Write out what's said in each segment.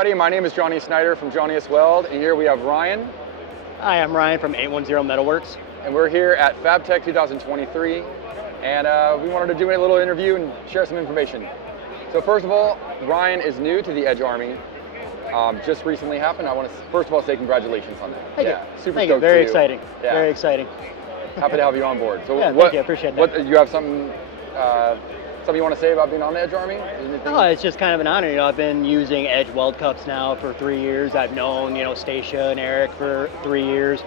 everybody. My name is Jonny Snider from Jonny Weld, and here we have Ryan. Hi, I'm Ryan from 810 Metalworks. And we're here at FabTech 2023, and we wanted to do a little interview and share some information. So first of all, Ryan is new to the Edge Army. Just recently happened. I want to first of all say congratulations on that. Thank you. Super Thank you. stoked Very for exciting. Yeah. Very exciting. Happy to have you on board. So yeah, thank you. I appreciate that. What you have something you want to say about being on the Edge Army? Anything? No, it's just kind of an honor. You know, I've been using Edge Weld Cups now for 3 years. I've known, Stacia and Eric for 3 years.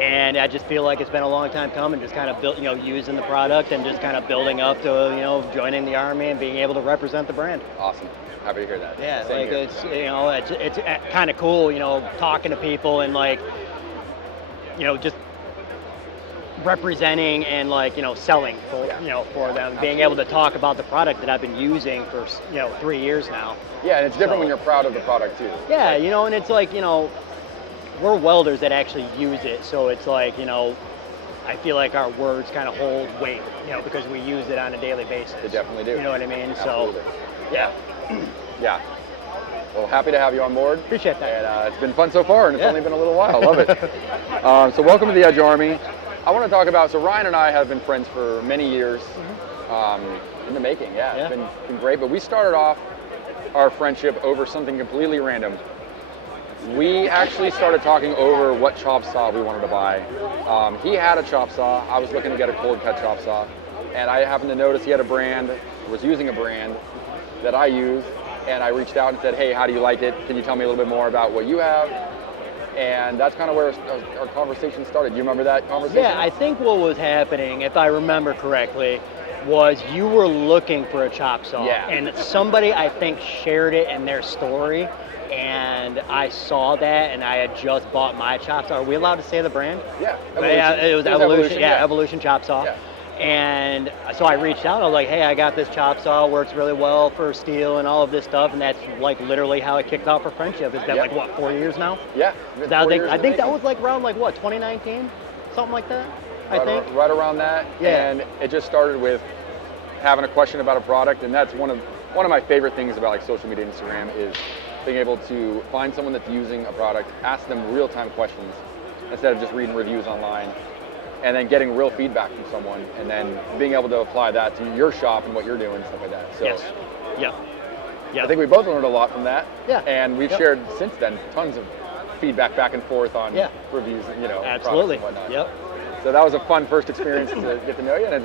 And I just feel like it's been a long time coming, just kind of using the product and just kind of building up to, joining the Army and being able to represent the brand. Awesome. Happy to hear that. Yeah, Same here. it's kind of cool, talking to people and just representing and selling for them, being able to talk about the product that I've been using for 3 years now. Yeah, and it's different when you're proud of the product too. Yeah, and it's like, we're welders that actually use it, so it's like, I feel like our words kind of hold weight, because we use it on a daily basis. They definitely do. You know what I mean? Absolutely. So, yeah. Yeah. Well, happy to have you on board. Appreciate that. And it's been fun so far, and it's only been a little while. Love it. So welcome to the Edge Army. I want to talk about, so Ryan and I have been friends for many years in the making. Yeah, it's been great. But we started off our friendship over something completely random. We actually started talking over what chop saw we wanted to buy. He had a chop saw. I was looking to get a cold cut chop saw. And I happened to notice he had a brand, was using a brand that I use. And I reached out and said, hey, how do you like it? Can you tell me a little bit more about what you have? And that's kind of where our conversation started. Do you remember that conversation? Yeah, I think what was happening, if I remember correctly, was you were looking for a chop saw. Yeah. And somebody, I think, shared it in their story. And I saw that, and I had just bought my chop saw. Are we allowed to say the brand? Yeah. Yeah, it was Evolution. Yeah, Evolution chop saw. Yeah. And so I reached out. I was like, hey, I got this chop saw, works really well for steel and all of this stuff. And that's like literally how it kicked off our friendship. It's been like, what, 4 years now? Yeah. I think that was like around 2019? Something like that, I think. Right around that. Yeah. And it just started with having a question about a product. And that's one of my favorite things about like social media and Instagram is being able to find someone that's using a product, ask them real-time questions instead of just reading reviews online, and then getting real feedback from someone, and then being able to apply that to your shop and what you're doing and stuff like that. So yes. Yeah. I think we both learned a lot from that. Yeah. And we've shared since then tons of feedback back and forth on reviews, Absolutely. Products and whatnot. Yep. So that was a fun first experience to get to know you, and it's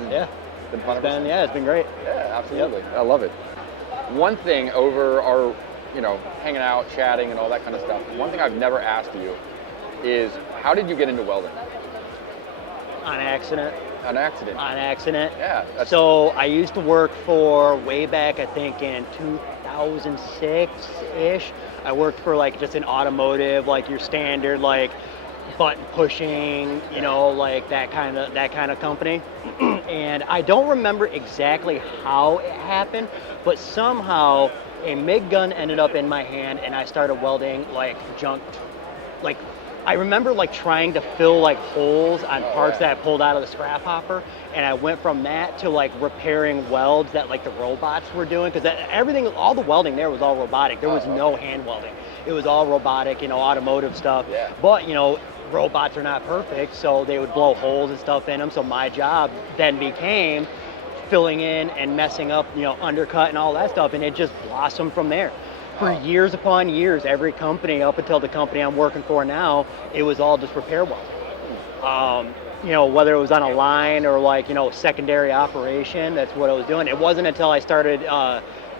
been fun. It's been great. Yeah, absolutely. Yep. I love it. One thing over our hanging out, chatting, and all that kind of stuff. One thing I've never asked you is, how did you get into welding? On accident. On accident? On accident. Yeah. So I used to work for, way back, I think in 2006-ish. I worked for just an automotive, your standard, button pushing, that kind of company. And I don't remember exactly how it happened, but somehow a MIG gun ended up in my hand, and I started welding junk. I remember trying to fill holes on parts that I pulled out of the scrap hopper, and I went from that to repairing welds that the robots were doing, because everything, all the welding there was all robotic. There was no hand welding. It was all robotic, automotive stuff. Yeah. But robots are not perfect, so they would blow holes and stuff in them. So my job then became filling in and messing up, undercut and all that stuff, and it just blossomed from there. For years upon years, every company, up until the company I'm working for now, it was all just repair welding. Whether it was on a line or secondary operation, that's what I was doing. It wasn't until I started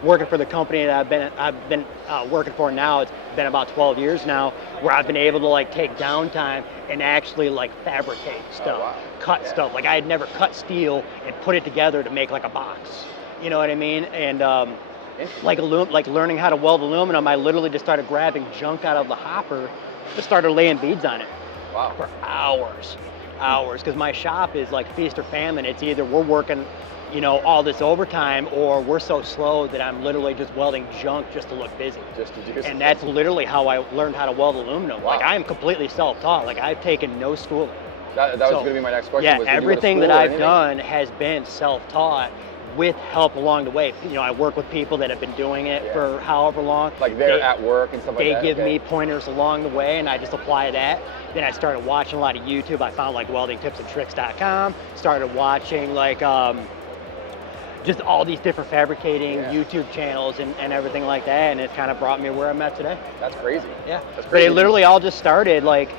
working for the company that I've been working for now. It's been about 12 years now, where I've been able to take downtime and actually fabricate stuff, cut stuff. I had never cut steel and put it together to make a box. You know what I mean? And learning how to weld aluminum, I literally just started grabbing junk out of the hopper, just started laying beads on it. Wow. For hours, because my shop is feast or famine. It's either we're working, all this overtime, or we're so slow that I'm literally just welding junk just to look busy. Just to do something. And that's literally how I learned how to weld aluminum. Wow. I am completely self-taught. I've taken no schooling. That was going to be my next question. Yeah, was, did you go to everything school that or I've anything? done has been self-taught with help along the way. You know, I work with people that have been doing it for however long. Like they're at work and stuff like that? They give me pointers along the way, and I just apply that. Then I started watching a lot of YouTube. I found like weldingtipsandtricks.com, started watching like just all these different fabricating YouTube channels and everything like that, and it kind of brought me where I'm at today. That's crazy. Yeah. That's But crazy. it literally all just started like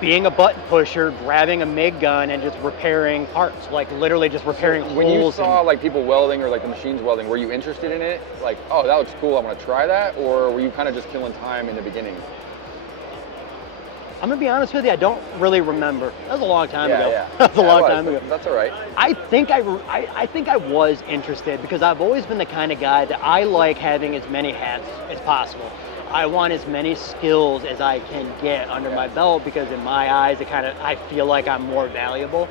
being a button pusher, grabbing a MIG gun, and just repairing parts, like literally just repairing holes. When you saw like people welding or like the machines welding, were you interested in it? Like, oh, that looks cool, I want to try that? Or were you kind of just killing time in the beginning? I'm gonna be honest with you, I don't really remember. That was a long time ago. Yeah. That was a long time ago. That's all right. I think I was interested because I've always been the kind of guy that I like having as many hats as possible. I want as many skills as I can get under my belt because in my eyes, I feel like I'm more valuable.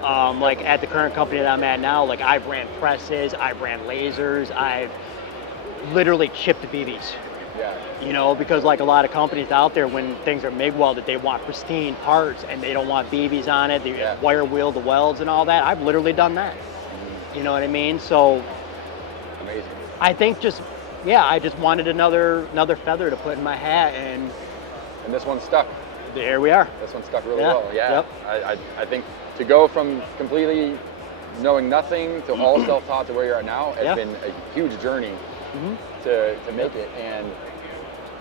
Like at the current company that I'm at now, like I've ran presses, I've ran lasers, I've literally chipped BBs. Yeah. You know, because like a lot of companies out there, when things are MIG welded, they want pristine parts and they don't want BBs on it. They wire wheel the welds and all that. I've literally done that. You know what I mean? So amazing. I think I just wanted another feather to put in my hat, and this one stuck. There we are. This one stuck really well. Yeah. Yep. I think to go from completely knowing nothing to all self-taught to where you're at now has been a huge journey to make it. And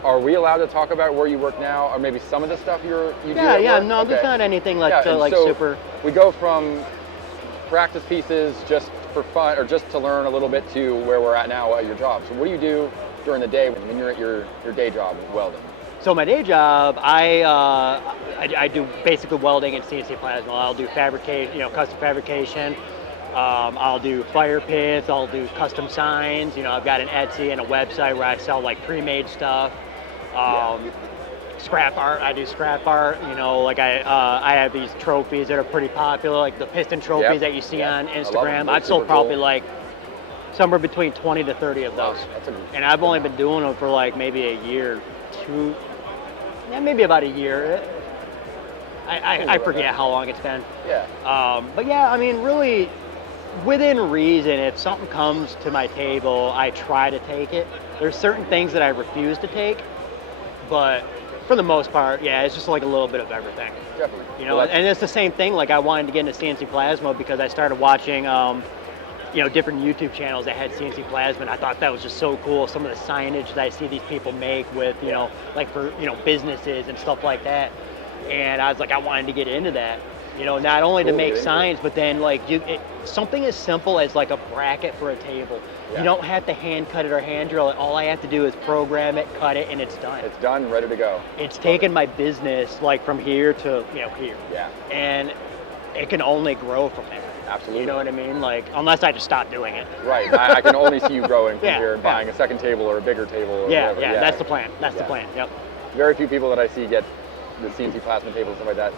are we allowed to talk about where you work now, or maybe some of the stuff you do? Yeah. No, there's not anything like so super. We go from practice pieces just for fun or just to learn a little bit to where we're at now at your job. So what do you do during the day when you're at your day job welding? So my day job, I do basically welding and CNC plasma. I'll do fabrication, custom fabrication. I'll do fire pits. I'll do custom signs. I've got an Etsy and a website where I sell like pre-made stuff. Scrap art. I do scrap art. Like I have these trophies that are pretty popular, like the piston trophies that you see on Instagram. I've sold probably like somewhere between 20 to 30 of those. And I've only been doing them for like maybe a year, two. Yeah, maybe about a year. I forget how long it's been. Yeah. But yeah, I mean, really, within reason, if something comes to my table, I try to take it. There's certain things that I refuse to take, but for the most part, yeah, it's just like a little bit of everything. Definitely. And it's the same thing. Like I wanted to get into CNC plasma because I started watching, different YouTube channels that had CNC plasma, and I thought that was just so cool. Some of the signage that I see these people make with, like for, businesses and stuff like that. And I was like, I wanted to get into that, not only to make signs, but then like something as simple as like a bracket for a table. You don't have to hand cut it or hand drill it. All I have to do is program it, cut it, and it's done. It's done, ready to go. It's taken my business like from here to, here. Yeah. And it can only grow from there. Absolutely. You know what I mean? Like, unless I just stop doing it. Right. I can only see you growing from here and buying a second table or a bigger table or whatever. Yeah, that's the plan. That's the plan. Yep. Very few people that I see get the CNC plasma tables and stuff like that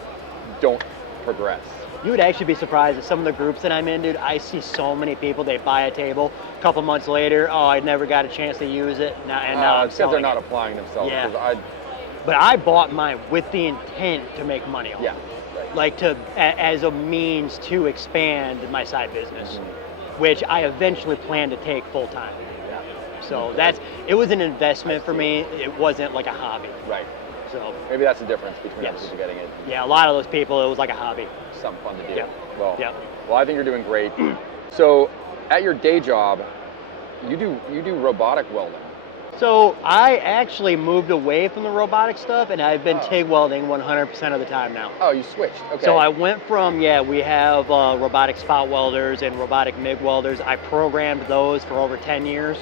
don't progress. You would actually be surprised at some of the groups that I'm in, dude. I see so many people, they buy a table, a couple months later, I never got a chance to use it, and now I'm because selling they're not it. applying themselves. Yeah. But I bought mine with the intent to make money on it. Yeah. Right. Like as a means to expand my side business, which I eventually plan to take full time. Yeah. So it was an investment for me. It wasn't like a hobby. Right. So maybe that's the difference between other people getting it. Yeah, a lot of those people, it was like a hobby. Something fun to do. Yep. Well, I think you're doing great. So, at your day job, you do robotic welding. So I actually moved away from the robotic stuff, and I've been TIG welding 100% of the time now. Oh, you switched. Okay. So I went from we have robotic spot welders and robotic MIG welders. I programmed those for over 10 years.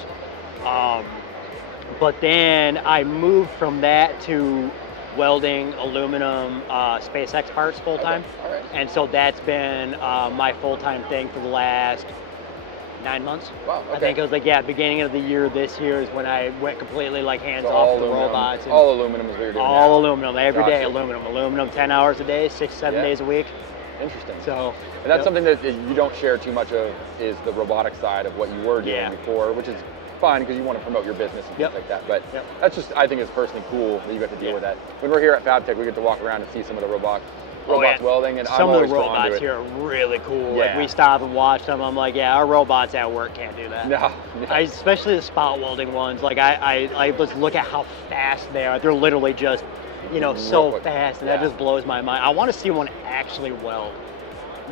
But then I moved from that to welding aluminum SpaceX parts full time. Okay. All right. And so that's been my full-time thing for the last 9 months. Wow, okay. I think it was like, beginning of the year, this year is when I went completely like hands So off the robots. And all aluminum is what you're doing all now. aluminum, every day aluminum, 10 hours a day, 6-7 days a week. Interesting. So, and that's something that you don't share too much of, is the robotic side of what you were doing before, which is fine because you want to promote your business and things like that. But that's just, I think it's personally cool that you get to deal with that. When we're here at FabTech, we get to walk around and see some of the Robots Welding, and I'm some of always the drawn to robots it. here are really cool. Yeah. Like we stop and watch them. I'm like, yeah, our robots at work can't do that. No. Especially the spout welding ones. Like I just look at how fast they are. They're literally just, so fast, and that just blows my mind. I want to see one actually weld,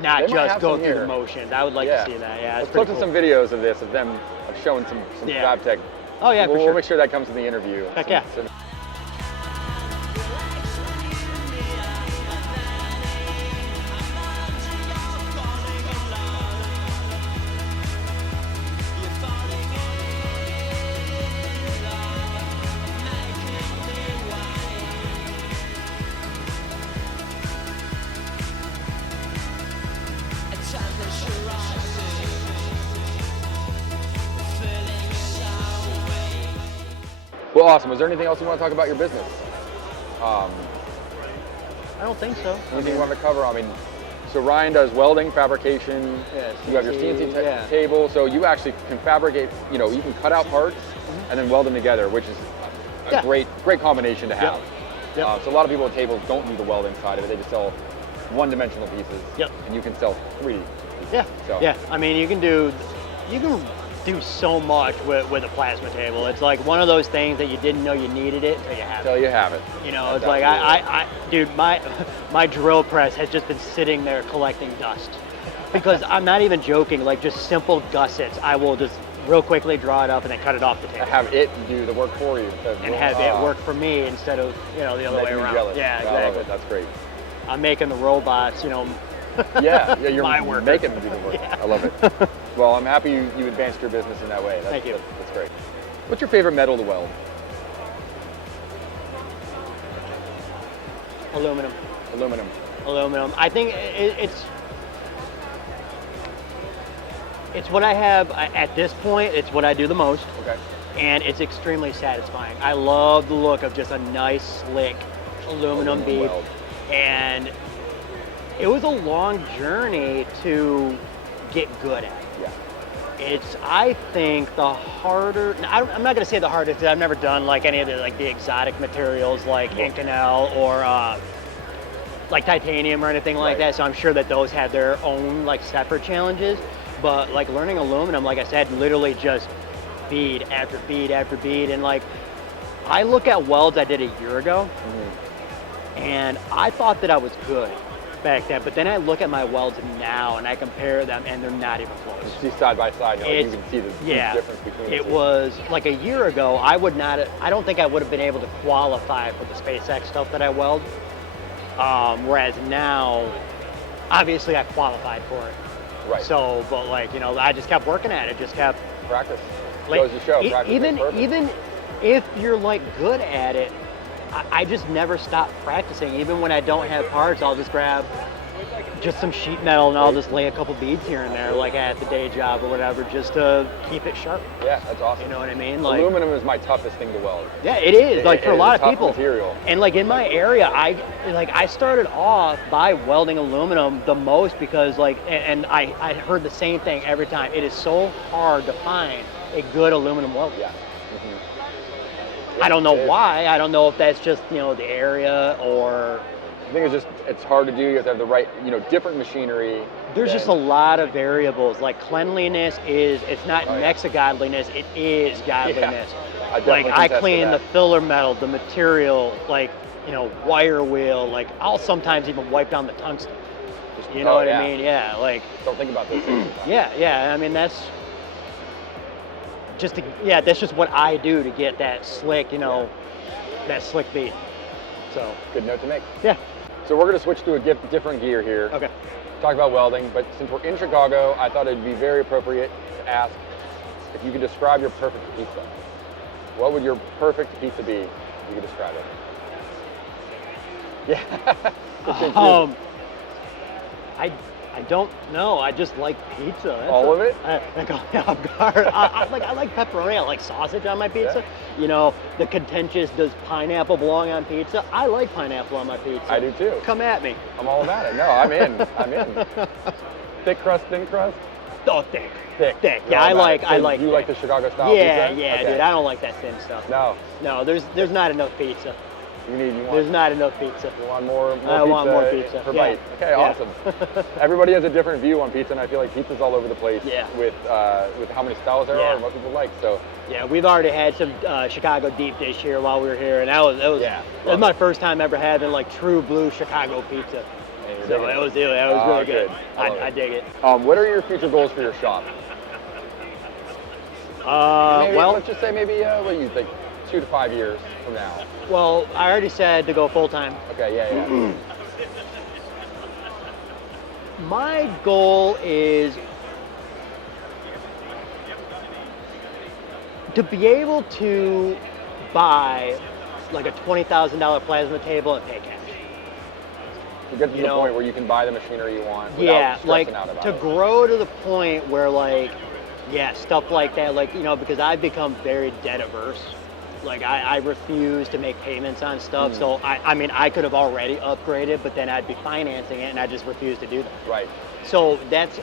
not just go through the motions. I would like to see that. Yeah, let's look at some videos of this, of them showing some FabTech. Oh yeah, for sure. We'll make sure that comes in the interview. Heck yeah. Well, awesome. Was there anything else you want to talk about your business? I don't think so. Anything you want to cover? I mean, so Ryan does welding, fabrication. Yeah, you have your CNC table, so you actually can fabricate. You can cut out parts and then weld them together, which is a great combination to have. Yep. So a lot of people at tables don't do the welding side of it; they just sell one-dimensional pieces. Yep. And you can sell 3D. Yeah. So. Yeah. I mean, you can do so much with a plasma table. It's like one of those things that you didn't know you needed it until you have it. Until you have it. It's like dude, my drill press has just been sitting there collecting dust, because I'm not even joking. Like just simple gussets, I will just real quickly draw it up and then cut it off the table. Have it do the work for you. And have it work for me instead of the other way around. Jealous. Yeah, I love exactly. it. That's great. I'm making the robots, Yeah, you're my work. making them do the work. Yeah. I love it. Well, I'm happy you advanced your business in that way. Thank you. That's great. What's your favorite metal to weld? Aluminum. Aluminum. I think it's what I have at this point. It's what I do the most. Okay. And it's extremely satisfying. I love the look of just a nice, slick aluminum bead. Weld. And it was a long journey to get good at it. Yeah. It's, I think, the harder. I'm not going to say the hardest, because I've never done like any of the exotic materials like Inconel or like titanium or anything like that. So I'm sure that those have their own like separate challenges. But like learning aluminum, like I said, literally just bead after bead after bead. And like I look at welds I did a year ago, and I thought that I was good back then, but then I look at my welds now and I compare them, and they're not even close. You see side by side, you can see the difference between it the two. was like a year ago, I don't think I would have been able to qualify for the SpaceX stuff that I weld. Whereas now, obviously I qualified for it. Right. So, but like, I just kept working at it, just kept practice. like, Goes to show, practice even if you're like good at it, I just never stop practicing. Even when I don't have parts, I'll just grab just some sheet metal and I'll just lay a couple beads here and there, like at the day job or whatever, just to keep it sharp. Yeah, that's awesome. You know what I mean? Like, aluminum is my toughest thing to weld. Yeah, it is. Like for a lot of tough people. Material. And like in my area, I started off by welding aluminum the most because and I heard the same thing every time. It is so hard to find a good aluminum weld. Yeah. I don't know why. I don't know if that's just, the area, or I think it's hard to do. You have to have the right, different machinery. There's just a lot of variables. Like cleanliness it's not next to godliness, it is godliness. Yeah, I clean the filler metal, the material, wire wheel, I'll sometimes even wipe down the tungsten. You know what I mean? Yeah, don't think about those things. Yeah. I mean, that's just what I do to get that slick, that slick beat. So good note to make. Yeah. So we're going to switch to a different gear here. Okay. Talk about welding, but since we're in Chicago, I thought it'd be very appropriate to ask if you could describe your perfect pizza. What would your perfect pizza be if you could describe it? Yeah. I don't know. I just like pizza. That's all of it? I like pepperoni. I like sausage on my pizza. Yeah. The contentious, does pineapple belong on pizza? I like pineapple on my pizza. I do too. Come at me. I'm all about it. No, I'm in. Thick crust, thin crust? Oh, thick. Thick. Yeah, I like You like the Chicago style pizza? Yeah, dude. I don't like that thin stuff. No. No, there's not enough pizza. There's not enough pizza. You want more pizza? I want more pizza per bite. Okay, awesome. Everybody has a different view on pizza, and I feel like pizza's all over the place with how many styles there are and what people like. So yeah, we've already had some Chicago deep dish here while we were here, and that was my first time ever having like true blue Chicago pizza. So that was really good. I dig it. What are your future goals for your shop? Well, let's just say maybe what do you think, 2 to 5 years from now? Well, I already said to go full time. Okay, yeah. My goal is to be able to buy like a $20,000 plasma table and pay cash. To get to the point where you can buy the machinery you want without stressing out about it. To grow to the point where like, stuff like that, like, because I've become very debt averse. Like I refuse to make payments on stuff. So I mean, I could have already upgraded, but then I'd be financing it and I just refuse to do that. Right. So that's,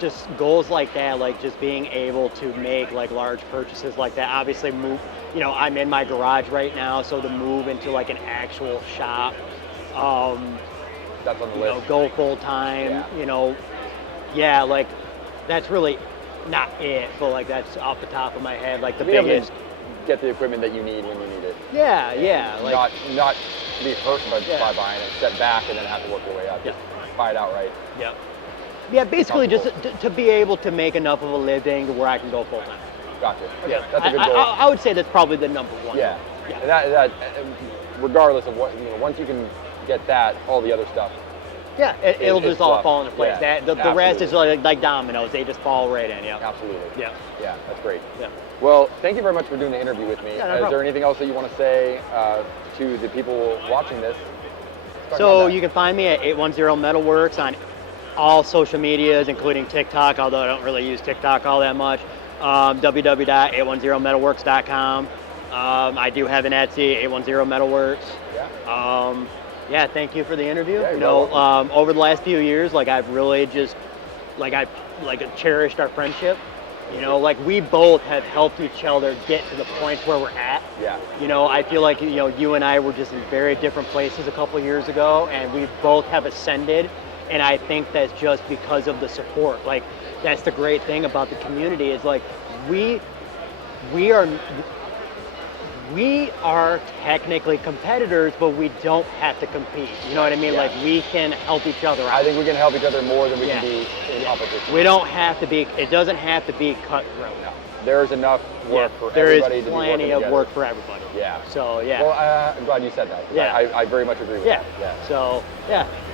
just goals like that, like just being able to make like large purchases like that. Obviously move, I'm in my garage right now. So to move into like an actual shop, that's on the list. Go full time, like that's really not it, but like that's off the top of my head, like the biggest. Get the equipment that you need when you need it. Yeah. Like not be hurt by buying it, step back and then have to work your way up. Just buy it outright. Yep. Yeah, basically just to be able to make enough of a living to where I can go full time. Gotcha. Okay. That's a good goal. I would say that's probably the number one. Yeah. And that regardless of what, once you can get that, all the other stuff. Yeah, it'll just all fall into place. Yeah, the rest is like dominoes; they just fall right in. Yeah. Absolutely. Yeah, that's great. Yeah. Well, thank you very much for doing the interview with me. Yeah, no Is problem. there anything else that you want to say to the people watching this? So you can find me at 810 Metalworks on all social medias, including TikTok, although I don't really use TikTok all that much. www.810metalworks.com. I do have an Etsy, 810 Metalworks. Yeah. Thank you for the interview. Yeah, over the last few years, like I've really just, I've cherished our friendship. Like we both have helped each other get to the points where we're at. Yeah. I feel like, you and I were just in very different places a couple of years ago, and we both have ascended. And I think that's just because of the support. Like, that's the great thing about the community is like, we are technically competitors, but we don't have to compete. You know what I mean? Yeah. Like we can help each other out. I think we can help each other more than we can be in competition. We don't have to be, it doesn't have to be cutthroat. No. There's enough work for there everybody is to be plenty of work for everybody. Yeah. So, yeah. Well, I'm glad you said that. I very much agree with that. Yeah. So,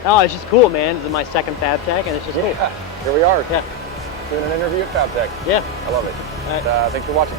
no, it's just cool, man. This is my second FabTech, and it's just cool. Here we are. Yeah. Doing an interview at FabTech. Yeah. I love it. All right. And, thanks for watching.